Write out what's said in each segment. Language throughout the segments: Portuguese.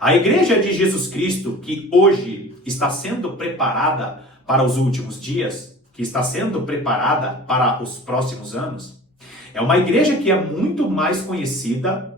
A igreja de Jesus Cristo, que hoje está sendo preparada para os últimos dias, que está sendo preparada para os próximos anos, é uma igreja que é muito mais conhecida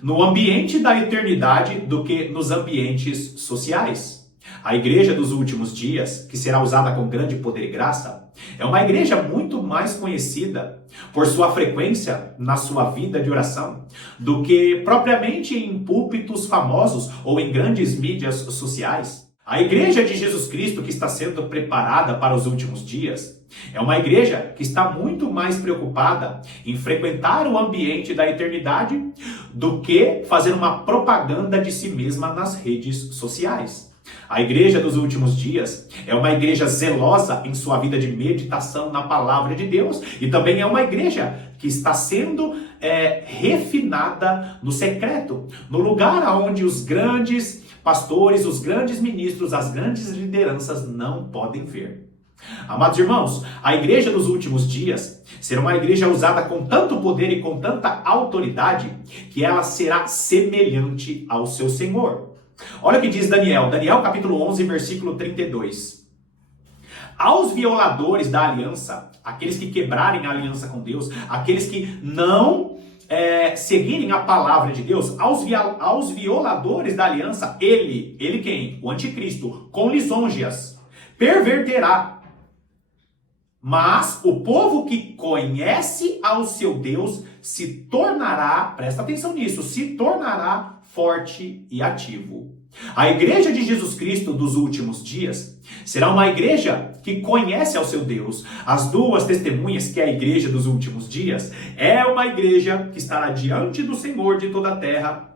no ambiente da eternidade do que nos ambientes sociais. A igreja dos últimos dias, que será usada com grande poder e graça, é uma igreja muito mais conhecida por sua frequência na sua vida de oração do que propriamente em púlpitos famosos ou em grandes mídias sociais. A igreja de Jesus Cristo, que está sendo preparada para os últimos dias, é uma igreja que está muito mais preocupada em frequentar o ambiente da eternidade do que fazer uma propaganda de si mesma nas redes sociais. A igreja dos últimos dias é uma igreja zelosa em sua vida de meditação na palavra de Deus e também é uma igreja que está sendo refinada no secreto, no lugar onde os grandes pastores, os grandes ministros, as grandes lideranças não podem ver. Amados irmãos, a igreja dos últimos dias será uma igreja usada com tanto poder e com tanta autoridade que ela será semelhante ao seu Senhor. Olha o que diz Daniel capítulo 11, versículo 32. Aos violadores da aliança, aqueles que quebrarem a aliança com Deus, aqueles que não seguirem a palavra de Deus, aos violadores da aliança, ele quem? O anticristo, com lisonjas, perverterá. Mas o povo que conhece ao seu Deus se tornará, presta atenção nisso, se tornará forte e ativo. A igreja de Jesus Cristo dos últimos dias será uma igreja que conhece ao seu Deus. As duas testemunhas, que é a igreja dos últimos dias, é uma igreja que estará diante do Senhor de toda a terra.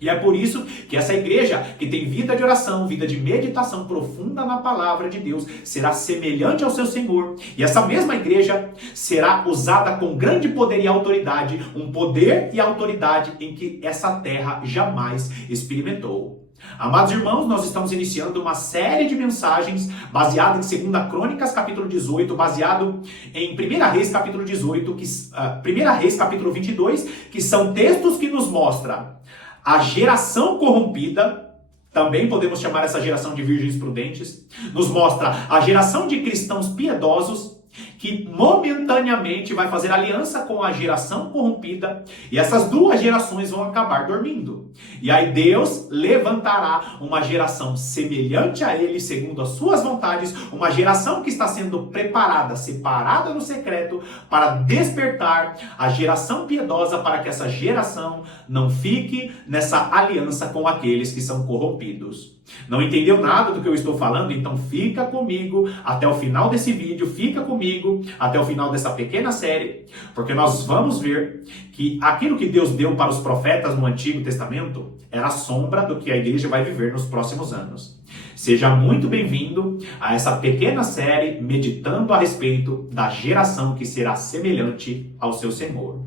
E é por isso que essa igreja, que tem vida de oração, vida de meditação profunda na palavra de Deus, será semelhante ao seu Senhor. E essa mesma igreja será usada com grande poder e autoridade, um poder e autoridade em que essa terra jamais experimentou. Amados irmãos, nós estamos iniciando uma série de mensagens baseada em 2 Crônicas, capítulo 18, baseado em 1 Reis, capítulo 18, 1 Reis, capítulo 22, que são textos que nos mostram a geração corrompida, também podemos chamar essa geração de virgens prudentes, nos mostra a geração de cristãos piedosos, que momentaneamente vai fazer aliança com a geração corrompida, e essas duas gerações vão acabar dormindo. E aí Deus levantará uma geração semelhante a ele, segundo as suas vontades, uma geração que está sendo preparada, separada no secreto, para despertar a geração piedosa, para que essa geração não fique nessa aliança com aqueles que são corrompidos. Não entendeu nada do que eu estou falando? Então fica comigo até o final desse vídeo, fica comigo até o final dessa pequena série, porque nós vamos ver que aquilo que Deus deu para os profetas no Antigo Testamento era a sombra do que a igreja vai viver nos próximos anos. Seja muito bem-vindo a essa pequena série meditando a respeito da geração que será semelhante ao seu Senhor.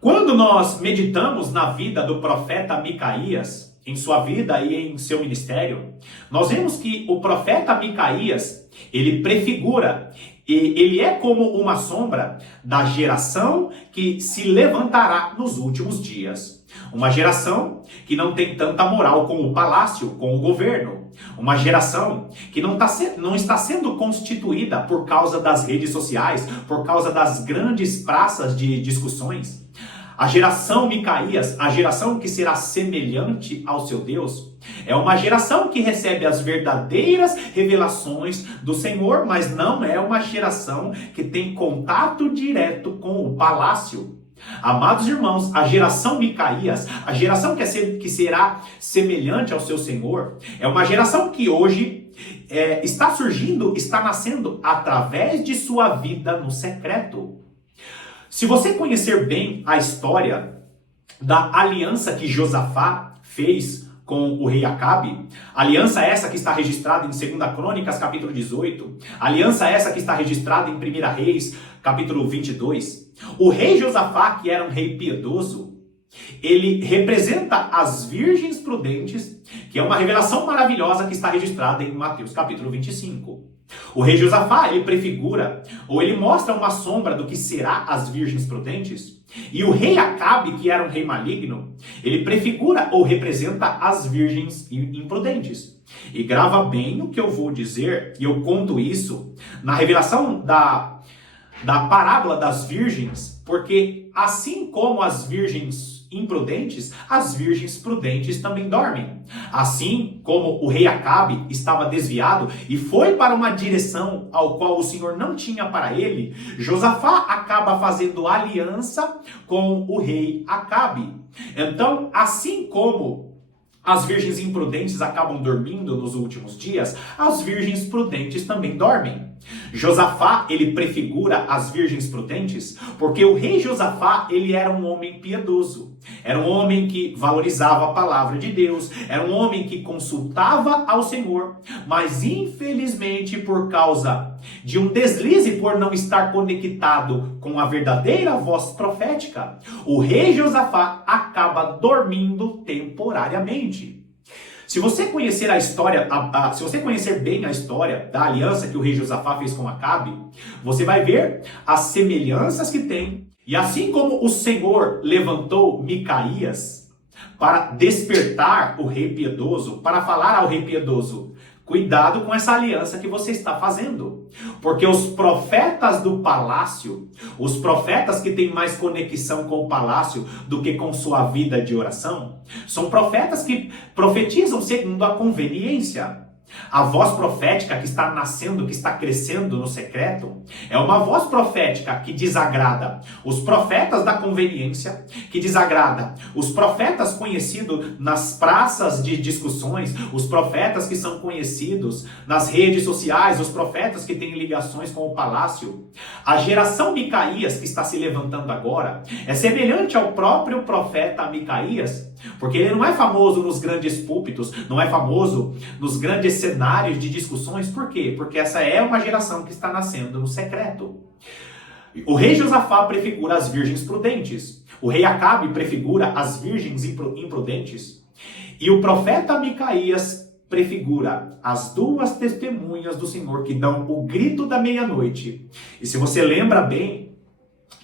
Quando nós meditamos na vida do profeta Micaías, em sua vida e em seu ministério, nós vemos que o profeta Micaías, ele prefigura, ele é como uma sombra da geração que se levantará nos últimos dias. Uma geração que não tem tanta moral com o palácio, com o governo. Uma geração que não está sendo constituída por causa das redes sociais, por causa das grandes praças de discussões. A geração Micaías, a geração que será semelhante ao seu Deus, é uma geração que recebe as verdadeiras revelações do Senhor, mas não é uma geração que tem contato direto com o palácio. Amados irmãos, a geração Micaías, a geração que será semelhante ao seu Senhor, é uma geração que hoje está surgindo, está nascendo através de sua vida no secreto. Se você conhecer bem a história da aliança que Josafá fez com o rei Acabe, aliança essa que está registrada em 2 Crônicas, capítulo 18, aliança essa que está registrada em 1 Reis, capítulo 22, o rei Josafá, que era um rei piedoso, ele representa as virgens prudentes, que é uma revelação maravilhosa que está registrada em Mateus, capítulo 25. O rei Josafá, ele prefigura, ou ele mostra uma sombra do que será as virgens prudentes. E o rei Acabe, que era um rei maligno, ele prefigura ou representa as virgens imprudentes. E grava bem o que eu vou dizer, e eu conto isso na revelação da parábola das virgens, porque assim como as virgens imprudentes, as virgens prudentes também dormem. Assim como o rei Acabe estava desviado e foi para uma direção ao qual o Senhor não tinha para ele, Josafá acaba fazendo aliança com o rei Acabe. Então, assim como as virgens imprudentes acabam dormindo nos últimos dias, as virgens prudentes também dormem. Josafá, ele prefigura as virgens prudentes, porque o rei Josafá, ele era um homem piedoso. Era um homem que valorizava a palavra de Deus, era um homem que consultava ao Senhor, mas infelizmente por causa de um deslize por não estar conectado com a verdadeira voz profética, o rei Josafá acaba dormindo temporariamente. Se você conhecer a história, se você conhecer bem a história da aliança que o rei Josafá fez com Acabe, você vai ver as semelhanças que tem. E assim como o Senhor levantou Micaías para despertar o rei piedoso, para falar ao rei piedoso: cuidado com essa aliança que você está fazendo. Porque os profetas do palácio, os profetas que têm mais conexão com o palácio do que com sua vida de oração, são profetas que profetizam segundo a conveniência. A voz profética que está nascendo, que está crescendo no secreto, é uma voz profética que desagrada os profetas da conveniência, que desagrada os profetas conhecidos nas praças de discussões, os profetas que são conhecidos nas redes sociais, os profetas que têm ligações com o palácio. A geração Micaías que está se levantando agora é semelhante ao próprio profeta Micaías, porque ele não é famoso nos grandes púlpitos, não é famoso nos grandes cenários de discussões. Por quê? Porque essa é uma geração que está nascendo no secreto. O rei Josafá prefigura as virgens prudentes. O rei Acabe prefigura as virgens imprudentes. E o profeta Micaías prefigura as duas testemunhas do Senhor que dão o grito da meia-noite. E se você lembra bem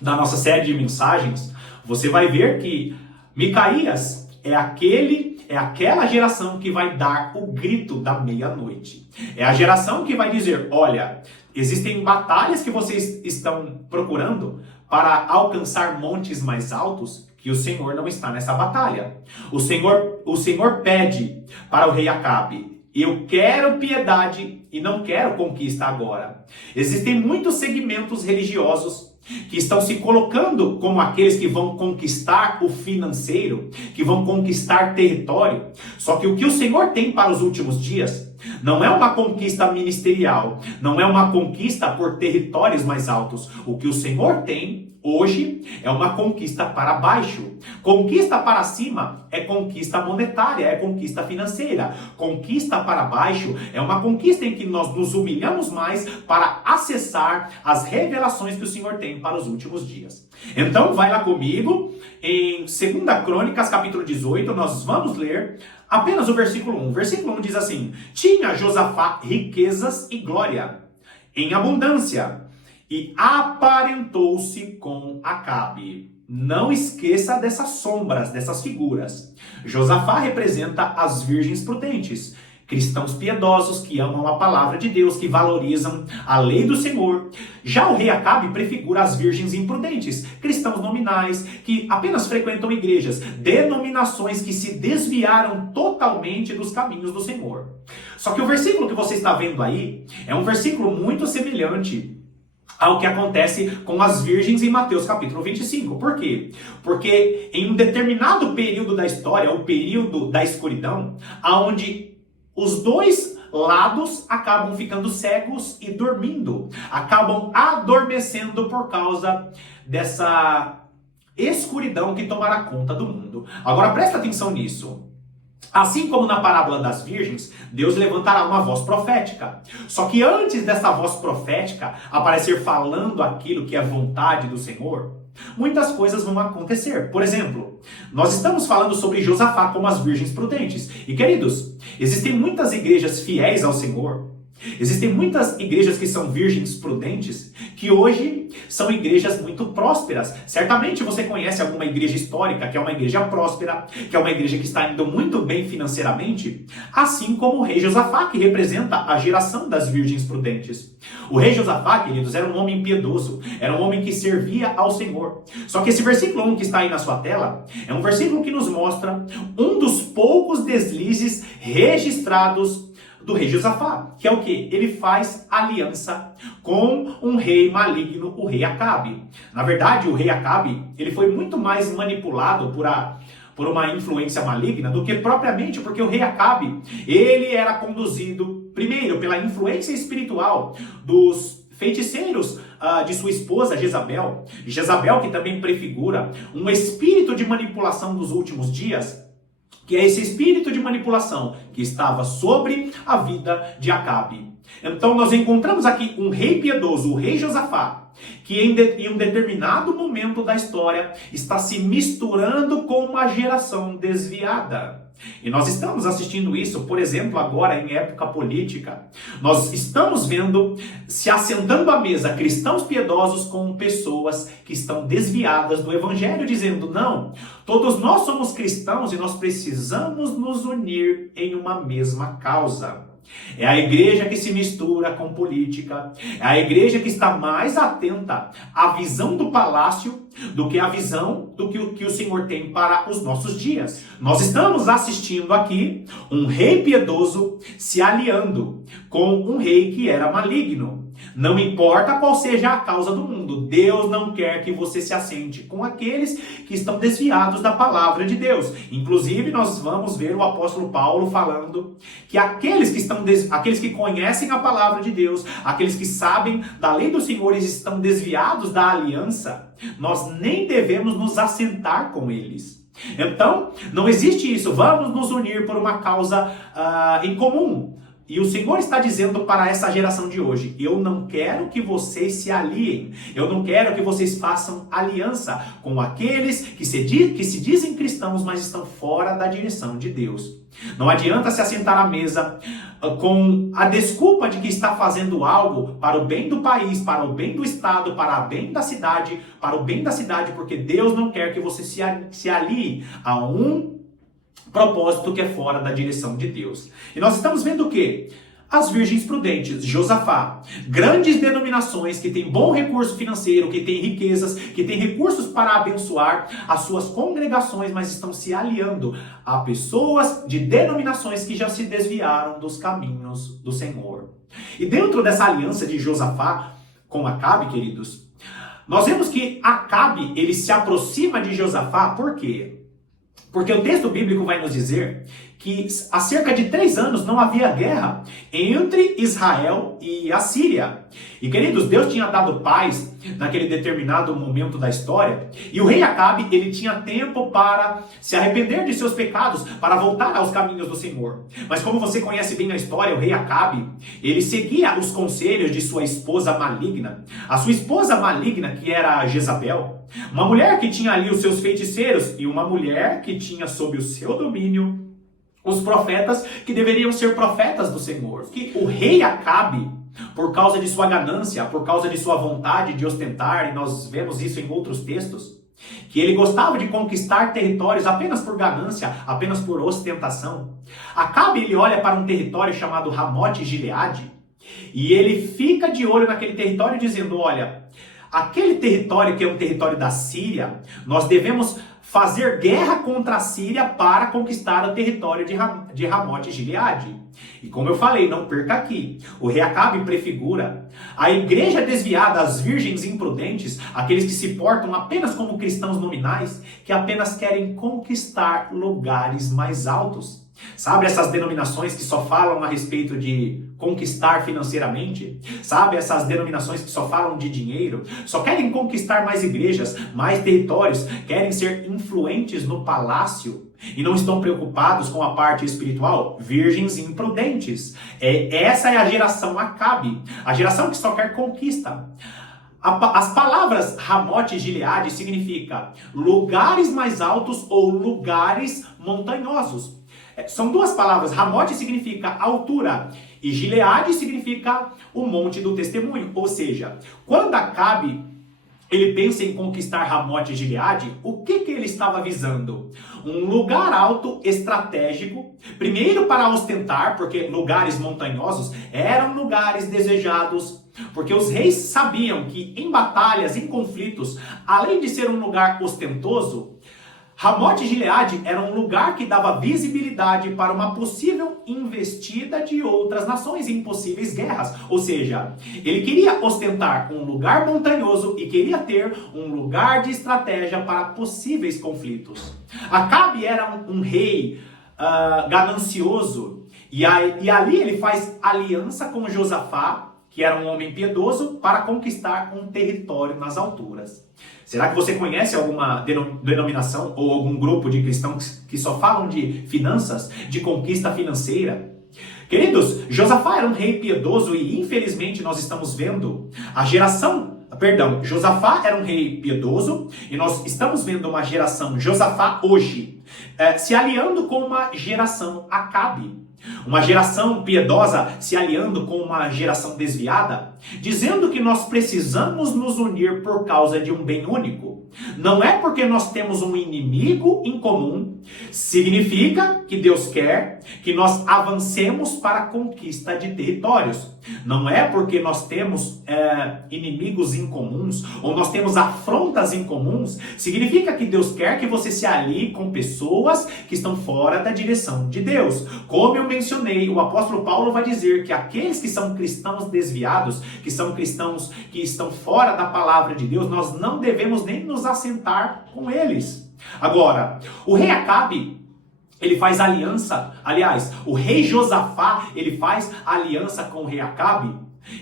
da nossa série de mensagens, você vai ver que Micaías é aquela geração que vai dar o grito da meia-noite. É a geração que vai dizer: olha, existem batalhas que vocês estão procurando para alcançar montes mais altos, que o Senhor não está nessa batalha. O Senhor pede para o rei Acabe: eu quero piedade e não quero conquista agora. Existem muitos segmentos religiosos que estão se colocando como aqueles que vão conquistar o financeiro, que vão conquistar território. Só que o que o Senhor tem para os últimos dias não é uma conquista ministerial, não é uma conquista por territórios mais altos. O que o Senhor tem hoje é uma conquista para baixo. Conquista para cima é conquista monetária, é conquista financeira. Conquista para baixo é uma conquista em que nós nos humilhamos mais para acessar as revelações que o Senhor tem para os últimos dias. Então vai lá comigo em 2 Crônicas, capítulo 18, nós vamos ler apenas o versículo 1. O versículo 1 diz assim: tinha Josafá riquezas e glória em abundância, e aparentou-se com Acabe. Não esqueça dessas sombras, dessas figuras. Josafá representa as virgens prudentes, cristãos piedosos que amam a palavra de Deus, que valorizam a lei do Senhor. Já o rei Acabe prefigura as virgens imprudentes, cristãos nominais que apenas frequentam igrejas, denominações que se desviaram totalmente dos caminhos do Senhor. Só que o versículo que você está vendo aí é um versículo muito semelhante ao que acontece com as virgens em Mateus capítulo 25. Por quê? Porque em um determinado período da história, o período da escuridão, onde os dois lados acabam ficando cegos e dormindo, acabam adormecendo por causa dessa escuridão que tomará conta do mundo. Agora presta atenção nisso. Assim como na parábola das virgens, Deus levantará uma voz profética. Só que antes dessa voz profética aparecer falando aquilo que é vontade do Senhor, muitas coisas vão acontecer. Por exemplo, nós estamos falando sobre Josafá como as virgens prudentes. E queridos, existem muitas igrejas fiéis ao Senhor Existem muitas igrejas que são virgens prudentes, que hoje são igrejas muito prósperas. Certamente você conhece alguma igreja histórica, que é uma igreja próspera, que é uma igreja que está indo muito bem financeiramente, assim como o rei Josafá, que representa a geração das virgens prudentes. O rei Josafá, queridos, era um homem piedoso, era um homem que servia ao Senhor. Só que esse versículo 1 que está aí na sua tela, é um versículo que nos mostra um dos poucos deslizes registrados do rei Josafá, que é o que? Ele faz aliança com um rei maligno, o rei Acabe. Na verdade, o rei Acabe, ele foi muito mais manipulado por uma influência maligna do que propriamente porque o rei Acabe, ele era conduzido, primeiro, pela influência espiritual dos feiticeiros de sua esposa Jezabel. Jezabel, que também prefigura um espírito de manipulação dos últimos dias, que é esse espírito de manipulação que estava sobre a vida de Acabe. Então nós encontramos aqui um rei piedoso, o rei Josafá, que em um determinado momento da história está se misturando com uma geração desviada. E nós estamos assistindo isso, por exemplo, agora em época política. Nós estamos vendo se assentando à mesa cristãos piedosos com pessoas que estão desviadas do evangelho, dizendo: não, todos nós somos cristãos e nós precisamos nos unir em uma mesma causa. É a igreja que se mistura com política, é a igreja que está mais atenta à visão do palácio do que à visão do que o Senhor tem para os nossos dias. Nós estamos assistindo aqui um rei piedoso se aliando com um rei que era maligno. Não importa qual seja a causa do mundo, Deus não quer que você se assente com aqueles que estão desviados da palavra de Deus. Inclusive, nós vamos ver o apóstolo Paulo falando que aqueles que conhecem a palavra de Deus, aqueles que sabem da lei do Senhor e estão desviados da aliança, nós nem devemos nos assentar com eles. Então, não existe isso. Vamos nos unir por uma causa em comum. E o Senhor está dizendo para essa geração de hoje: eu não quero que vocês se aliem, eu não quero que vocês façam aliança com aqueles que se dizem cristãos, mas estão fora da direção de Deus. Não adianta se assentar à mesa com a desculpa de que está fazendo algo para o bem do país, para o bem do estado, para o bem da cidade, porque Deus não quer que você se alie a um propósito que é fora da direção de Deus. E nós estamos vendo o quê? As virgens prudentes, Josafá, grandes denominações que têm bom recurso financeiro, que têm riquezas, que têm recursos para abençoar as suas congregações, mas estão se aliando a pessoas de denominações que já se desviaram dos caminhos do Senhor. E dentro dessa aliança de Josafá com Acabe, queridos, nós vemos que Acabe, ele se aproxima de Josafá, por quê? Porque o texto bíblico vai nos dizer que há cerca de 3 anos não havia guerra entre Israel e a Síria. E, queridos, Deus tinha dado paz naquele determinado momento da história. E o rei Acabe, ele tinha tempo para se arrepender de seus pecados, para voltar aos caminhos do Senhor. Mas como você conhece bem a história, o rei Acabe, ele seguia os conselhos de sua esposa maligna. A sua esposa maligna, que era Jezabel, uma mulher que tinha ali os seus feiticeiros e uma mulher que tinha sob o seu domínio os profetas que deveriam ser profetas do Senhor. Que o rei Acabe, por causa de sua ganância, por causa de sua vontade de ostentar, e nós vemos isso em outros textos, que ele gostava de conquistar territórios apenas por ganância, apenas por ostentação. Acabe, ele olha para um território chamado Ramote Gileade, e ele fica de olho naquele território dizendo: olha, aquele território que é um território da Síria, nós devemos fazer guerra contra a Síria para conquistar o território de Ramote Gileade. E como eu falei, não perca aqui, o rei Acabe prefigura a igreja desviada, as virgens imprudentes, aqueles que se portam apenas como cristãos nominais, que apenas querem conquistar lugares mais altos. Sabe essas denominações que só falam a respeito de conquistar financeiramente? Sabe essas denominações que só falam de dinheiro? Só querem conquistar mais igrejas, mais territórios, querem ser influentes no palácio e não estão preocupados com a parte espiritual? Virgens imprudentes. Essa é a geração Acabe, a geração que só quer conquista. As palavras Ramote e Gileade significa lugares mais altos ou lugares montanhosos. São duas palavras. Ramote significa altura e Gileade significa o monte do testemunho. Ou seja, quando Acabe ele pensa em conquistar Ramote e Gileade, o que ele estava visando? Um lugar alto estratégico, primeiro para ostentar, porque lugares montanhosos eram lugares desejados, porque os reis sabiam que em batalhas, em conflitos, além de ser um lugar ostentoso, Ramote e Gileade era um lugar que dava visibilidade para uma possível investida de outras nações em possíveis guerras. Ou seja, ele queria ostentar um lugar montanhoso e queria ter um lugar de estratégia para possíveis conflitos. Acabe era um rei ganancioso e ali ele faz aliança com Josafá, que era um homem piedoso, para conquistar um território nas alturas. Será que você conhece alguma denominação ou algum grupo de cristãos que só falam de finanças, de conquista financeira? Queridos, Josafá era um rei piedoso e infelizmente nós estamos vendo Josafá era um rei piedoso e nós estamos vendo uma geração Josafá hoje se aliando com uma geração Acabe. Uma geração piedosa se aliando com uma geração desviada, dizendo que nós precisamos nos unir por causa de um bem único. Não é porque nós temos um inimigo em comum, significa que Deus quer que nós avancemos para a conquista de territórios. Não é porque nós temos inimigos em comuns ou nós temos afrontas em comuns, significa que Deus quer que você se alie com pessoas que estão fora da direção de Deus. Como eu mencionei, o apóstolo Paulo vai dizer que aqueles que são cristãos desviados, que são cristãos que estão fora da palavra de Deus, nós não devemos nem nos assentar com eles. Agora, o rei Acabe, ele faz aliança, aliás, o rei Josafá, ele faz aliança com o rei Acabe,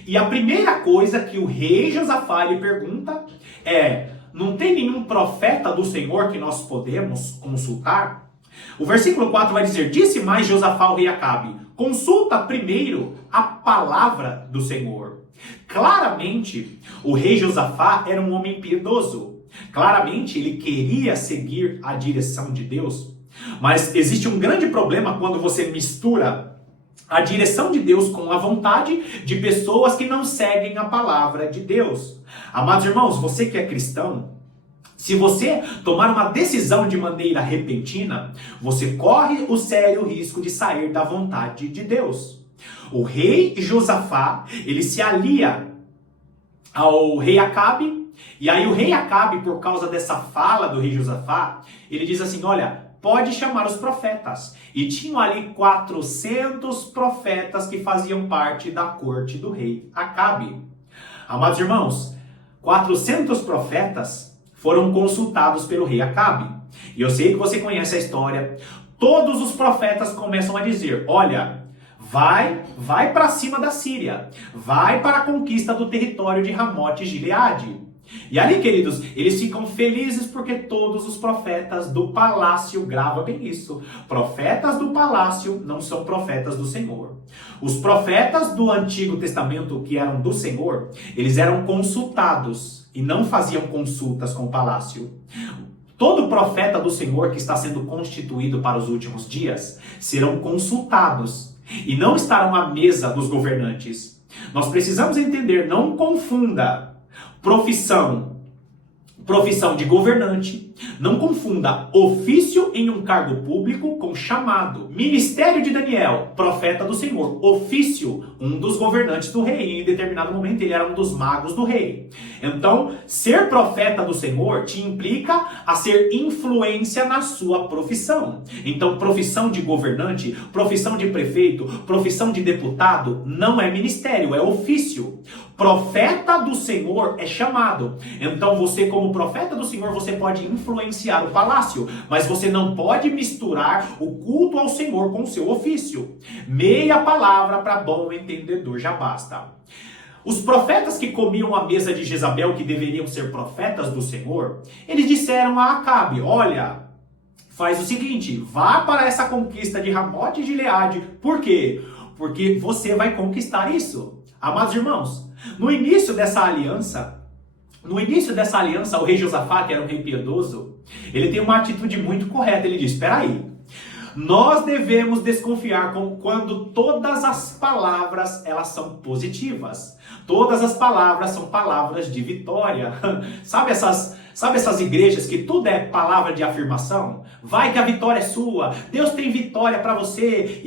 e a primeira coisa que o rei Josafá ele pergunta é: não tem nenhum profeta do Senhor que nós podemos consultar? O versículo 4 vai dizer: disse mais Josafá ao rei Acabe: consulta primeiro a palavra do Senhor. Claramente, o rei Josafá era um homem piedoso. Claramente, ele queria seguir a direção de Deus. Mas existe um grande problema quando você mistura a direção de Deus com a vontade de pessoas que não seguem a palavra de Deus. Amados irmãos, você que é cristão, se você tomar uma decisão de maneira repentina, você corre o sério risco de sair da vontade de Deus. O rei Josafá, ele se alia ao rei Acabe, e aí o rei Acabe, por causa dessa fala do rei Josafá, ele diz assim: olha, pode chamar os profetas. E tinham ali 400 profetas que faziam parte da corte do rei Acabe. Amados irmãos, 400 profetas foram consultados pelo rei Acabe. E eu sei que você conhece a história. Todos os profetas começam a dizer: olha, vai para cima da Síria, vai para a conquista do território de Ramote e Gileade. E ali, queridos, eles ficam felizes porque todos os profetas do palácio, grava bem isso, profetas do palácio não são profetas do Senhor. Os profetas do Antigo Testamento, que eram do Senhor, eles eram consultados e não faziam consultas com o palácio. Todo profeta do Senhor que está sendo constituído para os últimos dias serão consultados e não estarão à mesa dos governantes. Nós precisamos entender, não confunda profissão de governante, não confunda ofício em um cargo público com chamado. Ministério de Daniel, profeta do Senhor. Ofício, um dos governantes do rei. Em determinado momento ele era um dos magos do rei. Então, ser profeta do Senhor te implica a ser influência na sua profissão. Então, profissão de governante, profissão de prefeito, profissão de deputado não é ministério, é ofício. Profeta do Senhor é chamado. Então você, como profeta do Senhor, você pode influenciar o palácio, mas você não pode misturar o culto ao Senhor com o seu ofício. Meia palavra para bom entendedor já basta. Os profetas que comiam à mesa de Jezabel, que deveriam ser profetas do Senhor, eles disseram a Acabe: olha, faz o seguinte, vá para essa conquista de Ramote e Gileade. Por quê? Porque você vai conquistar isso. Amados irmãos, no início dessa aliança, o rei Josafá, que era um rei piedoso, ele tem uma atitude muito correta. Ele diz: espera aí, Nós devemos desconfiar quando todas as palavras elas são positivas. Todas as palavras são palavras de vitória. Sabe essas igrejas que tudo é palavra de afirmação? Vai que a vitória é sua. Deus tem vitória para você.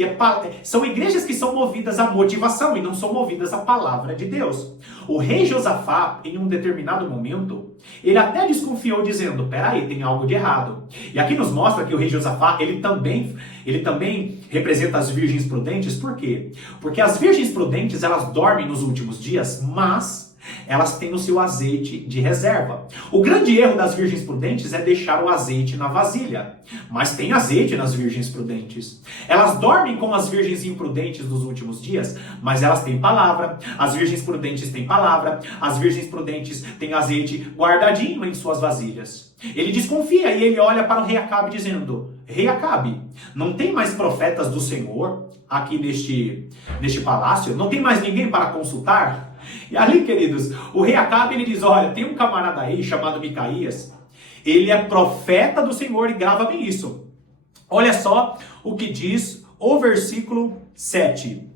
São igrejas que são movidas à motivação e não são movidas à palavra de Deus. O rei Josafá, em um determinado momento, ele até desconfiou dizendo, peraí, tem algo de errado. E aqui nos mostra que o rei Josafá, ele também representa as virgens prudentes. Por quê? Porque as virgens prudentes, elas dormem nos últimos dias, mas elas têm o seu azeite de reserva. O grande erro das virgens prudentes é deixar o azeite na vasilha. Mas tem azeite nas virgens prudentes. Elas dormem com as virgens imprudentes dos últimos dias, mas elas têm palavra. As virgens prudentes têm palavra. As virgens prudentes têm azeite guardadinho em suas vasilhas. Ele desconfia e ele olha para o rei Acabe dizendo, rei Acabe, não tem mais profetas do Senhor aqui neste palácio? Não tem mais ninguém para consultar? E ali, queridos, o rei Acabe, ele diz, olha, tem um camarada aí chamado Micaías, ele é profeta do Senhor e grava bem isso. Olha só o que diz o versículo 7.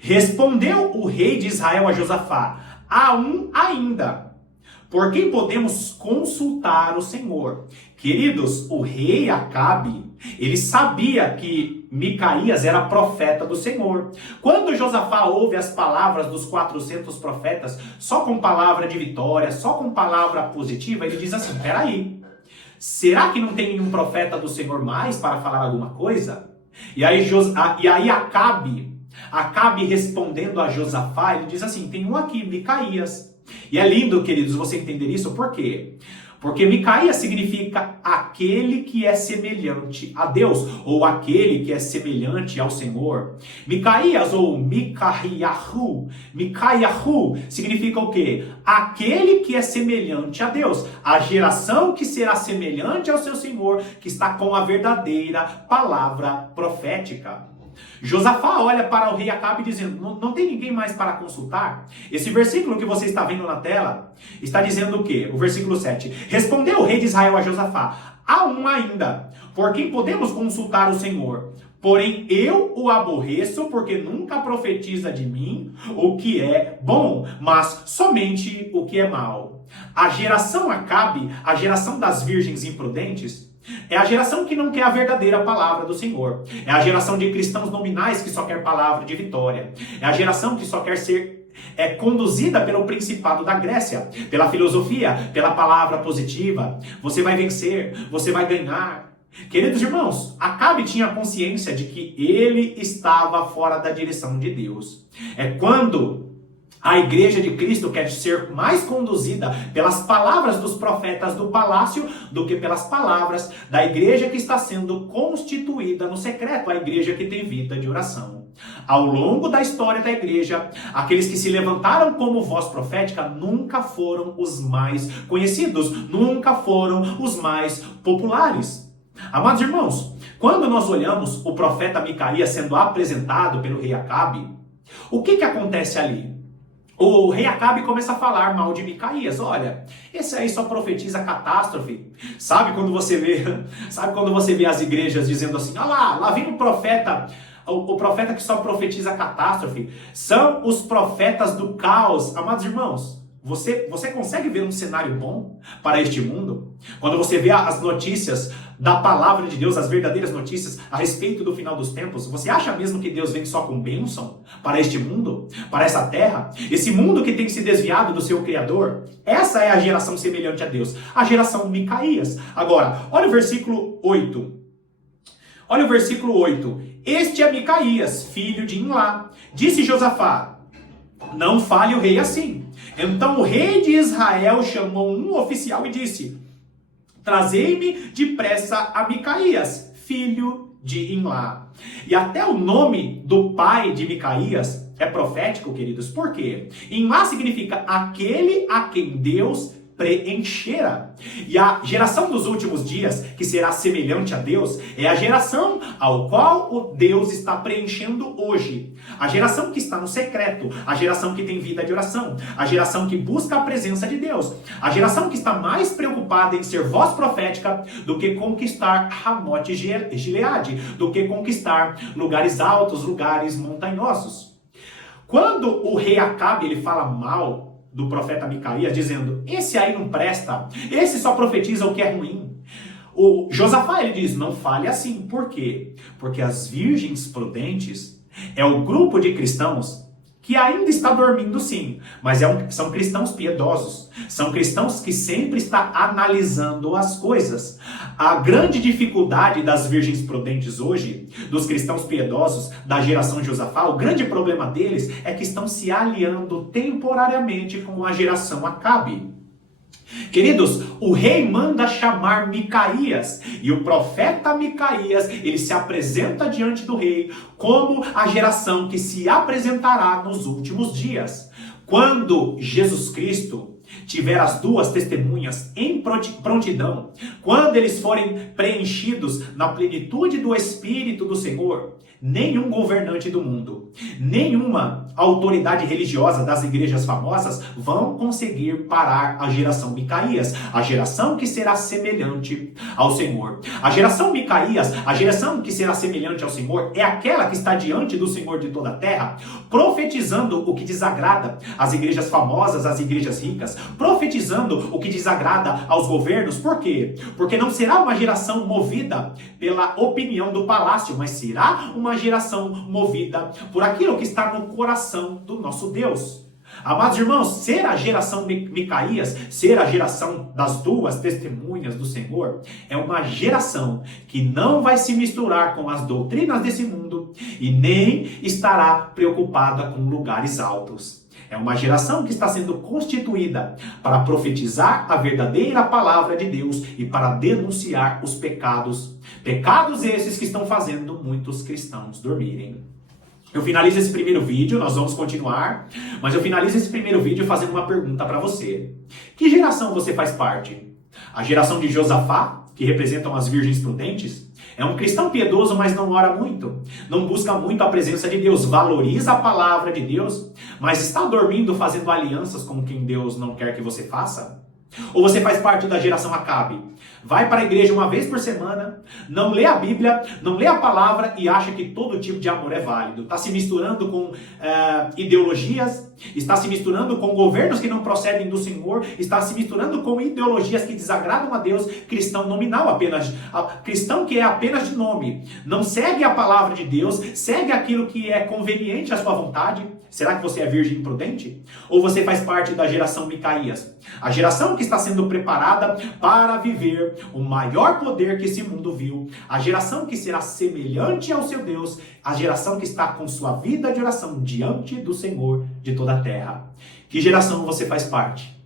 Respondeu o rei de Israel a Josafá, há um ainda, por quem podemos consultar o Senhor. Queridos, o rei Acabe, ele sabia que Micaías era profeta do Senhor. Quando Josafá ouve as palavras dos 400 profetas, só com palavra de vitória, só com palavra positiva, ele diz assim, peraí, será que não tem nenhum profeta do Senhor mais para falar alguma coisa? E aí Acabe respondendo a Josafá, ele diz assim, tem um aqui, Micaías. E é lindo, queridos, você entender isso, por quê? Porque Micaías significa aquele que é semelhante a Deus, ou aquele que é semelhante ao Senhor. Micaías, ou Micaiahu significa o quê? Aquele que é semelhante a Deus. A geração que será semelhante ao seu Senhor, que está com a verdadeira palavra profética. Josafá olha para o rei Acabe dizendo, não tem ninguém mais para consultar? Esse versículo que você está vendo na tela está dizendo o quê? O versículo 7. Respondeu o rei de Israel a Josafá, há um ainda, por quem podemos consultar o Senhor. Porém eu o aborreço, porque nunca profetiza de mim o que é bom, mas somente o que é mal. A geração Acabe, a geração das virgens imprudentes, é a geração que não quer a verdadeira palavra do Senhor. É a geração de cristãos nominais que só quer palavra de vitória. É a geração que só quer ser conduzida pelo principado da Grécia, pela filosofia, pela palavra positiva. Você vai vencer, você vai ganhar. Queridos irmãos, Acabe tinha consciência de que ele estava fora da direção de Deus. É quando a igreja de Cristo quer ser mais conduzida pelas palavras dos profetas do palácio do que pelas palavras da igreja que está sendo constituída no secreto, a igreja que tem vida de oração. Ao longo da história da igreja, aqueles que se levantaram como voz profética nunca foram os mais conhecidos, nunca foram os mais populares. Amados irmãos, quando nós olhamos o profeta Micaías sendo apresentado pelo rei Acabe, o que acontece ali? O rei Acabe começa a falar mal de Micaías. Olha, esse aí só profetiza catástrofe. Sabe quando você vê as igrejas dizendo assim, olha lá vem o profeta que só profetiza catástrofe. São os profetas do caos. Amados irmãos, você consegue ver um cenário bom para este mundo? Quando você vê as notícias da palavra de Deus, as verdadeiras notícias a respeito do final dos tempos, você acha mesmo que Deus vem só com bênção para este mundo, para essa terra? Esse mundo que tem se desviado do seu Criador? Essa é a geração semelhante a Deus, a geração Micaías. Agora, olha o versículo 8. Olha o versículo 8. Este é Micaías, filho de Imlá. Disse Josafá, não fale o rei assim. Então o rei de Israel chamou um oficial e disse, trazei-me depressa a Micaías, filho de Imlá. E até o nome do pai de Micaías é profético, queridos. Por quê? Imlá significa aquele a quem Deus preenchera. E a geração dos últimos dias, que será semelhante a Deus, é a geração ao qual o Deus está preenchendo hoje. A geração que está no secreto, a geração que tem vida de oração, a geração que busca a presença de Deus, a geração que está mais preocupada em ser voz profética do que conquistar Ramote Gileade, do que conquistar lugares altos, lugares montanhosos. Quando o rei Acabe ele fala mal do profeta Micaías, dizendo, esse aí não presta, esse só profetiza o que é ruim. O Josafá ele diz, não fale assim. Por quê? Porque as virgens prudentes é o grupo de cristãos que ainda está dormindo sim, mas são cristãos piedosos, são cristãos que sempre estão analisando as coisas. A grande dificuldade das virgens prudentes hoje, dos cristãos piedosos da geração Josafá, o grande problema deles é que estão se aliando temporariamente com a geração Acabe. Queridos, o rei manda chamar Micaías, e o profeta Micaías, ele se apresenta diante do rei como a geração que se apresentará nos últimos dias. Quando Jesus Cristo tiver as duas testemunhas em prontidão, quando eles forem preenchidos na plenitude do Espírito do Senhor, nenhum governante do mundo, nenhuma autoridade religiosa das igrejas famosas vão conseguir parar a geração Micaías, a geração que será semelhante ao Senhor. A geração Micaías, a geração que será semelhante ao Senhor, é aquela que está diante do Senhor de toda a terra, profetizando o que desagrada às igrejas famosas, às igrejas ricas, profetizando o que desagrada aos governos. Por quê? Porque não será uma geração movida pela opinião do palácio, mas será uma geração movida por aquilo que está no coração do nosso Deus. Amados irmãos, ser a geração Micaías, ser a geração das duas testemunhas do Senhor, é uma geração que não vai se misturar com as doutrinas desse mundo e nem estará preocupada com lugares altos. É uma geração que está sendo constituída para profetizar a verdadeira palavra de Deus e para denunciar os pecados. Pecados esses que estão fazendo muitos cristãos dormirem. Eu finalizo esse primeiro vídeo, nós vamos continuar, mas eu finalizo esse primeiro vídeo fazendo uma pergunta para você. Que geração você faz parte? A geração de Josafá, que representam as virgens prudentes? É um cristão piedoso, mas não ora muito, não busca muito a presença de Deus, valoriza a palavra de Deus, mas está dormindo fazendo alianças com quem Deus não quer que você faça? Ou você faz parte da geração Acabe? Vai para a igreja uma vez por semana, não lê a Bíblia, não lê a palavra e acha que todo tipo de amor é válido. Está se misturando com ideologias, está se misturando com governos que não procedem do Senhor, está se misturando com ideologias que desagradam a Deus, cristão nominal apenas, cristão que é apenas de nome. Não segue a palavra de Deus, segue aquilo que é conveniente à sua vontade. Será que você é virgem imprudente? Ou você faz parte da geração Micaías? A geração que está sendo preparada para viver o maior poder que esse mundo viu. A geração que será semelhante ao seu Deus. A geração que está com sua vida de oração diante do Senhor de toda a terra. Que geração você faz parte?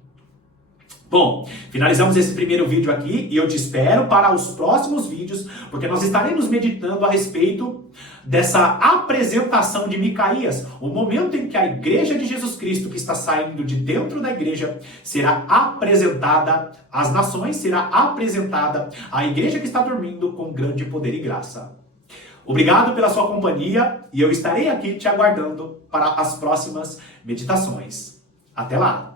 Bom, finalizamos esse primeiro vídeo aqui e eu te espero para os próximos vídeos, porque nós estaremos meditando a respeito dessa apresentação de Micaías, o momento em que a igreja de Jesus Cristo, que está saindo de dentro da igreja, será apresentada às nações, será apresentada à igreja que está dormindo com grande poder e graça. Obrigado pela sua companhia e eu estarei aqui te aguardando para as próximas meditações. Até lá!